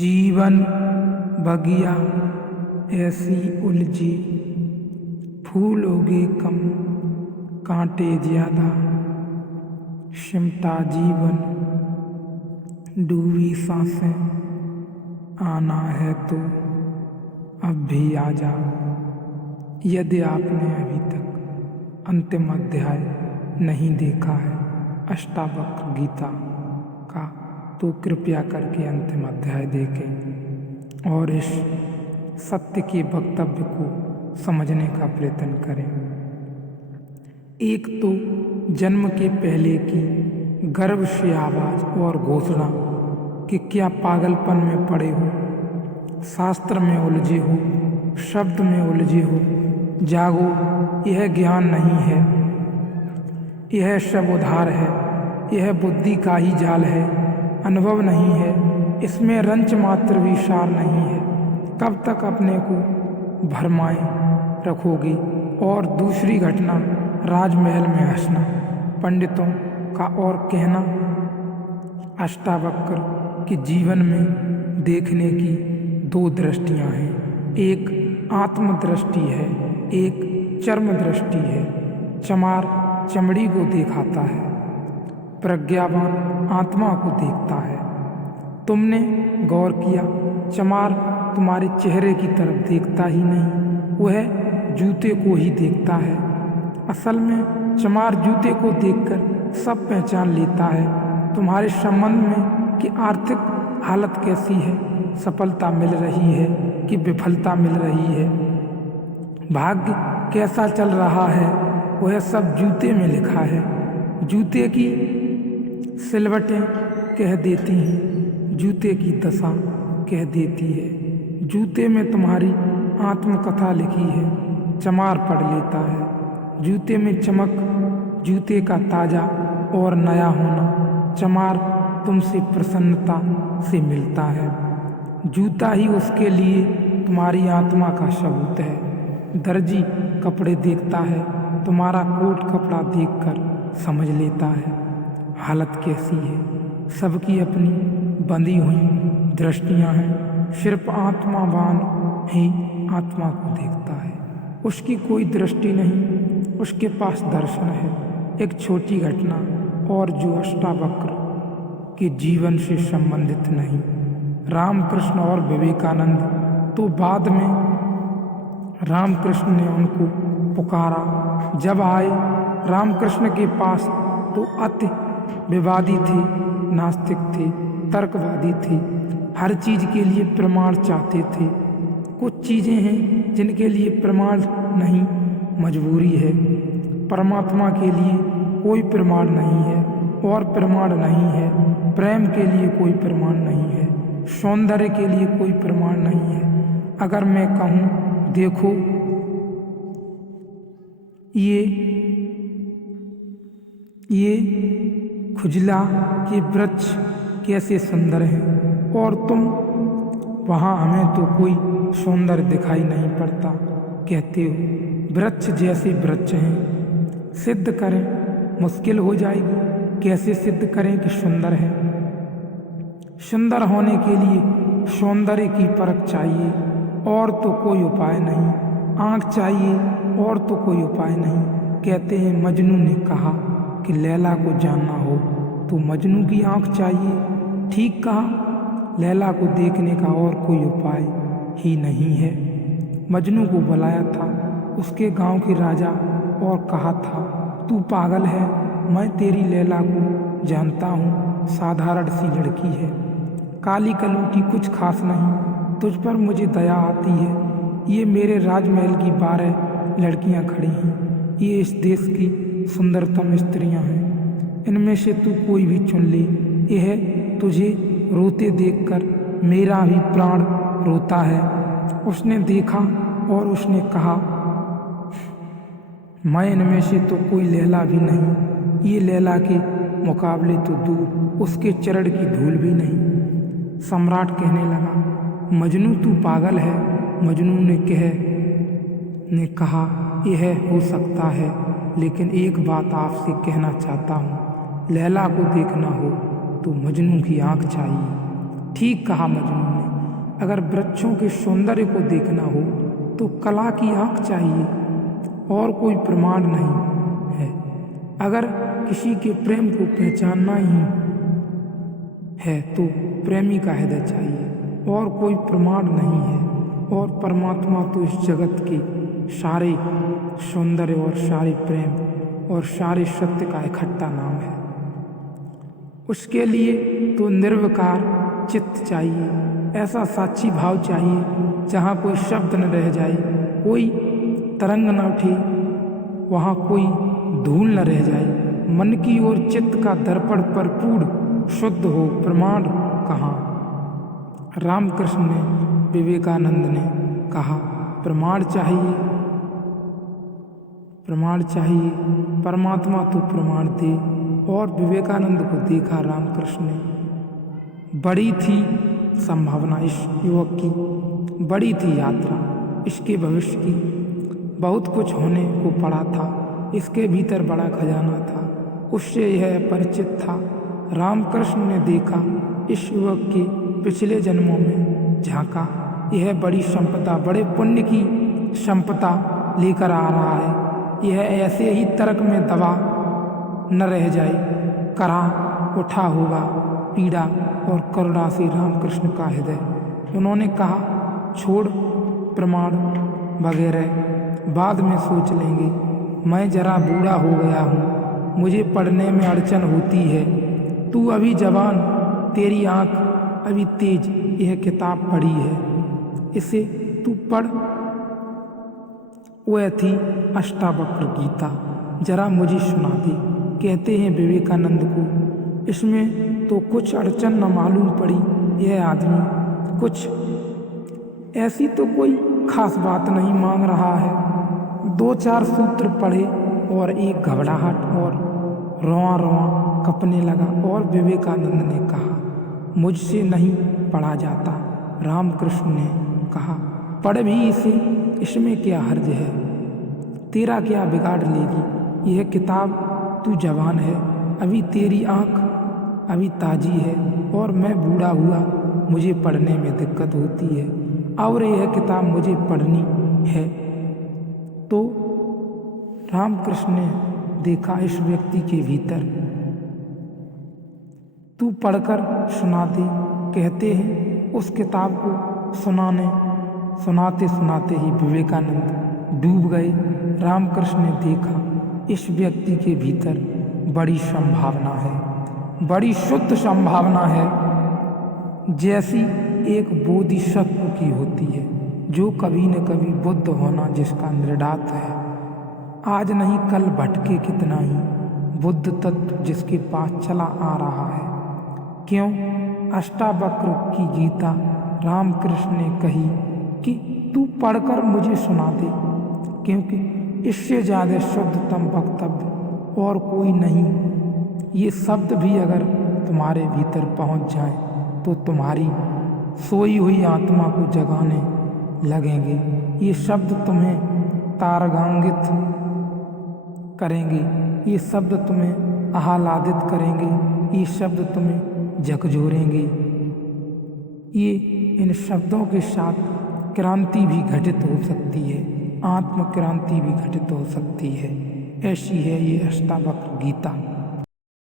जीवन बगिया ऐसी उलझी, फूल उगे कम कांटे ज्यादा, सिमटा जीवन डूबी सांसें, आना है तो अब भी आजा। यदि आपने अभी तक अंतिम अध्याय नहीं देखा है अष्टावक्र गीता का, तो कृपया करके अंतिम अध्याय देखें और इस सत्य के वक्तव्य को समझने का प्रयत्न करें। एक तो जन्म के पहले की गर्भ से आवाज और घोषणा कि क्या पागलपन में पड़े हो, शास्त्र में उलझे हो, शब्द में उलझे हो, जागो, यह ज्ञान नहीं है, यह सब उधार है, यह बुद्धि का ही जाल है, अनुभव नहीं है, इसमें रंच मात्र भी सार नहीं है। कब तक अपने को भरमाए रखोगे? और दूसरी घटना, राजमहल में हंसना, पंडितों का और कहना। अष्टावक्र के जीवन में देखने की दो दृष्टियां हैं, एक आत्मदृष्टि है, एक चर्म दृष्टि है। चमार चमड़ी को दिखाता है, प्रज्ञावान आत्मा को देखता है। तुमने गौर किया, चमार तुम्हारे चेहरे की तरफ देखता ही नहीं, वह जूते को ही देखता है। असल में चमार जूते को देखकर सब पहचान लेता है तुम्हारे संबंध में कि आर्थिक हालत कैसी है, सफलता मिल रही है कि विफलता मिल रही है, भाग्य कैसा चल रहा है, वह सब जूते में लिखा है। जूते की सिलवटें कह देती हैं, जूते की दशा कह देती है। जूते में तुम्हारी आत्मकथा लिखी है, चमार पढ़ लेता है। जूते में चमक, जूते का ताजा और नया होना, चमार तुमसे प्रसन्नता से मिलता है। जूता ही उसके लिए तुम्हारी आत्मा का सबूत है। दर्जी कपड़े देखता है, तुम्हारा कोट कपड़ा देखकर समझ लेता है हालत कैसी है। सबकी अपनी बंधी हुई दृष्टियां हैं, सिर्फ आत्मावान ही आत्मा को देखता है। उसकी कोई दृष्टि नहीं, उसके पास दर्शन है। एक छोटी घटना और जो अष्टावक्र के जीवन से संबंधित नहीं। रामकृष्ण और विवेकानंद तो बाद में रामकृष्ण ने उनको पुकारा। जब आए रामकृष्ण के पास तो अति विवादी थे, नास्तिक थे, तर्कवादी थे, हर चीज के लिए प्रमाण चाहते थे। कुछ चीजें हैं जिनके लिए प्रमाण नहीं, मजबूरी है। परमात्मा के लिए कोई प्रमाण नहीं है और प्रमाण नहीं है। प्रेम के लिए कोई प्रमाण नहीं है, सौंदर्य के लिए कोई प्रमाण नहीं है। अगर मैं कहूँ देखो ये खुजला के वृक्ष कैसे सुंदर हैं, और तुम वहाँ हमें तो कोई सौंदर्य दिखाई नहीं पड़ता कहते हो। वृक्ष जैसे वृक्ष हैं, सिद्ध करें मुश्किल हो जाएगी। कैसे सिद्ध करें कि सुंदर है? सुंदर होने के लिए सौंदर्य की परख चाहिए और तो कोई उपाय नहीं। आँख चाहिए और तो कोई उपाय नहीं। कहते हैं मजनू ने कहा कि लैला को जानना हो तो मजनू की आँख चाहिए। ठीक कहा, लैला को देखने का और कोई उपाय ही नहीं है। मजनू को बुलाया था उसके गांव के राजा और कहा था, तू पागल है, मैं तेरी लैला को जानता हूँ, साधारण सी लड़की है, काली कलूटी, कुछ खास नहीं, तुझ पर मुझे दया आती है। ये मेरे राजमहल की 12 लड़कियाँ खड़ी हैं, ये इस देश की सुंदरतम स्त्रियाँ हैं, इनमें से तू कोई भी चुन ले। यह तुझे रोते देखकर मेरा भी प्राण रोता है। उसने देखा और उसने कहा, मैं इनमें से तो कोई लैला भी नहीं, ये लैला के मुकाबले तो दूर उसके चरण की धूल भी नहीं। सम्राट कहने लगा, मजनू तू पागल है। मजनू ने कहा, यह हो सकता है, लेकिन एक बात आपसे कहना चाहता हूँ, लैला को देखना हो तो मजनू की आँख चाहिए। ठीक कहा मजनू ने, अगर वृक्षों के सौंदर्य को देखना हो तो कला की आँख चाहिए और कोई प्रमाण नहीं है। अगर किसी के प्रेम को पहचानना ही है तो प्रेमी का हृदय चाहिए और कोई प्रमाण नहीं है। और परमात्मा तो इस जगत के सारे सौंदर्य और सारे प्रेम और सारे सत्य का इकट्ठा नाम है। उसके लिए तो निर्विकार चित्त चाहिए, ऐसा साक्षी भाव चाहिए जहाँ कोई शब्द न रह जाए, कोई तरंग न उठे, वहाँ कोई धूल न रह जाए। मन की और चित्त का दर्पण पर पूर्ण शुद्ध हो, प्रमाण कहाँ। रामकृष्ण ने, विवेकानंद ने कहा प्रमाण चाहिए, प्रमाण चाहिए, परमात्मा तो प्रमाण दे। और विवेकानंद को देखा रामकृष्ण ने। बड़ी थी संभावना इस युवक की, बड़ी थी यात्रा इसके भविष्य की, बहुत कुछ होने को पड़ा था, इसके भीतर बड़ा खजाना था, उससे यह परिचित था। रामकृष्ण ने देखा इस युवक के पिछले जन्मों में, झांका, यह बड़ी संपदा, बड़े पुण्य की संपदा लेकर आ रहा है। यह ऐसे ही तर्क में दबा न रह जाए, करा उठा होगा पीड़ा और करुणा से रामकृष्ण का हृदय। उन्होंने कहा छोड़ प्रमाण वगैरह, बाद में सोच लेंगे, मैं जरा बूढ़ा हो गया हूँ, मुझे पढ़ने में अड़चन होती है, तू अभी जवान, तेरी आँख अभी तेज, यह किताब पढ़ी है, इसे तू पढ़। वह थी अष्टावक्र गीता, जरा मुझे सुना दे। कहते हैं विवेकानंद को इसमें तो कुछ अड़चन न मालूम पड़ी। यह आदमी कुछ ऐसी तो कोई खास बात नहीं मांग रहा है। 2-4 सूत्र पढ़े और एक घबराहट और रोआ रोआ कँपने लगा। और विवेकानंद ने कहा मुझसे नहीं पढ़ा जाता। रामकृष्ण ने कहा पढ़ भी इसे, इसमें क्या हर्ज है, तेरा क्या बिगाड़ लेगी यह किताब, तू जवान है, अभी तेरी आँख अभी ताजी है, और मैं बूढ़ा हुआ, मुझे पढ़ने में दिक्कत होती है, और यह किताब मुझे पढ़नी है। तो रामकृष्ण ने देखा इस व्यक्ति के भीतर, तू पढ़कर सुना दे। कहते हैं उस किताब को सुनाते सुनाते ही विवेकानंद डूब गए। रामकृष्ण ने देखा इस व्यक्ति के भीतर बड़ी संभावना है, बड़ी शुद्ध संभावना है, जैसी एक बोधिसत्व की होती है, जो कभी न कभी बुद्ध होना जिसका निर्धात है। आज नहीं कल भटके कितना ही, बुद्ध तत्व जिसके पास चला आ रहा है। क्यों अष्टावक्र की गीता रामकृष्ण ने कही कि तू पढ़कर मुझे सुना दे, क्योंकि इससे ज़्यादा शुद्धतम वक्तव्य और कोई नहीं। ये शब्द भी अगर तुम्हारे भीतर पहुंच जाए तो तुम्हारी सोई हुई आत्मा को जगाने लगेंगे। ये शब्द तुम्हें तारगांकित करेंगे, ये शब्द तुम्हें आह्लादित करेंगे, ये शब्द तुम्हें झकझोरेंगे। ये इन शब्दों के साथ क्रांति भी घटित हो सकती है, आत्म क्रांति भी घटित हो सकती है। ऐसी है ये अष्टावक्र गीता।